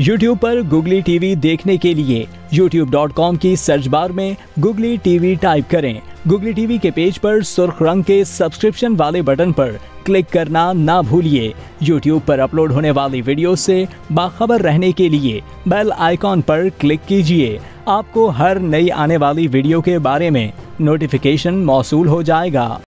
YouTube पर googly TV देखने के लिए youtube.com की सर्च बार में गुगली टीवी टाइप करें। गुगली टीवी के पेज पर सुर्ख रंग के सब्सक्रिप्शन वाले बटन पर क्लिक करना ना भूलिए। YouTube पर अपलोड होने वाली वीडियो से बाखबर रहने के लिए बेल आइकॉन पर क्लिक कीजिए। आपको हर नई आने वाली वीडियो के बारे में नोटिफिकेशन मौसूल हो जाएगा।